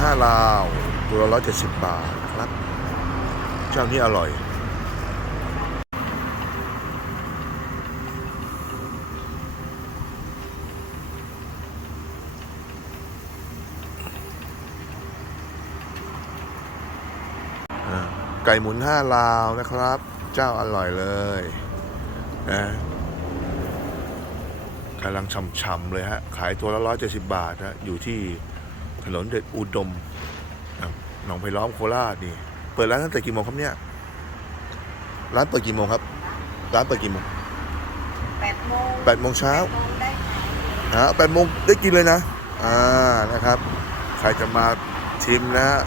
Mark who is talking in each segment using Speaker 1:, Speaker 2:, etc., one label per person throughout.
Speaker 1: ห้าลาว ตัวละร้อยเจ็ดสิบบาทนะครับ เจ้านี้อร่อย ไก่หมุนห้าลาวนะครับ เจ้าอร่อยเลยนะกำลังช่ำๆเลยฮะ ขายตัวละร้อยเจ็ดสิบบาทนะอยู่ที่ ถนนเด็ดอุดมอะหนองไผ่ล้อมโคราชนี่ เปิดร้านตั้งแต่กี่โมงครับเนี่ย ร้านเปิดกี่โมงครับ ร้านเปิดกี่โมง
Speaker 2: แปดโมง
Speaker 1: แปดโมงเช้า
Speaker 2: แปดโมงได้ขาย
Speaker 1: ฮะแปดโมงได้กินเลยนะ อ่า นะครับ ใครจะมาชิมนะฮะ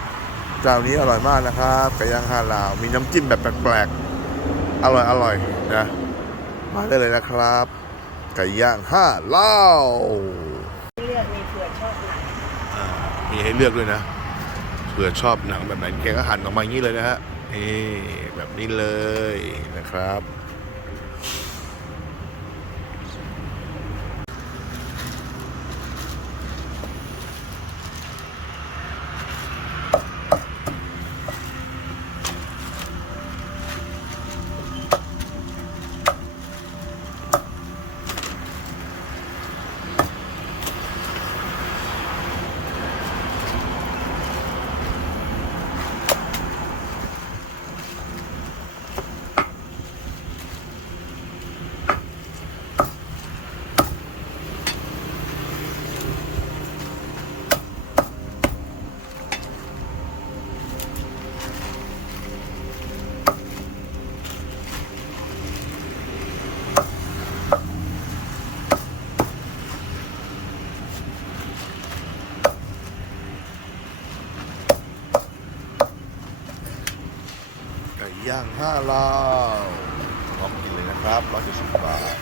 Speaker 1: เจ้านี้อร่อยมากนะครับไก่ย่างห้าลาว มีน้ำจิ้มแบบแปลกๆ อร่อยอร่อยนะ มาได้เลยนะครับ ไก่ย่างห้าลาว
Speaker 2: เลือกมีเผื่อชอบหนัง
Speaker 1: อ่า มีให้เลือกด้วยนะเผื่อชอบหนังแบบไหนแกก็หั่นออกมาอย่างนี้เลยนะฮะนี่แบบนี้เลยนะครับ ย่างห้าลาวลองกินเลยนะครับร้อยเจ็ดสิบบาท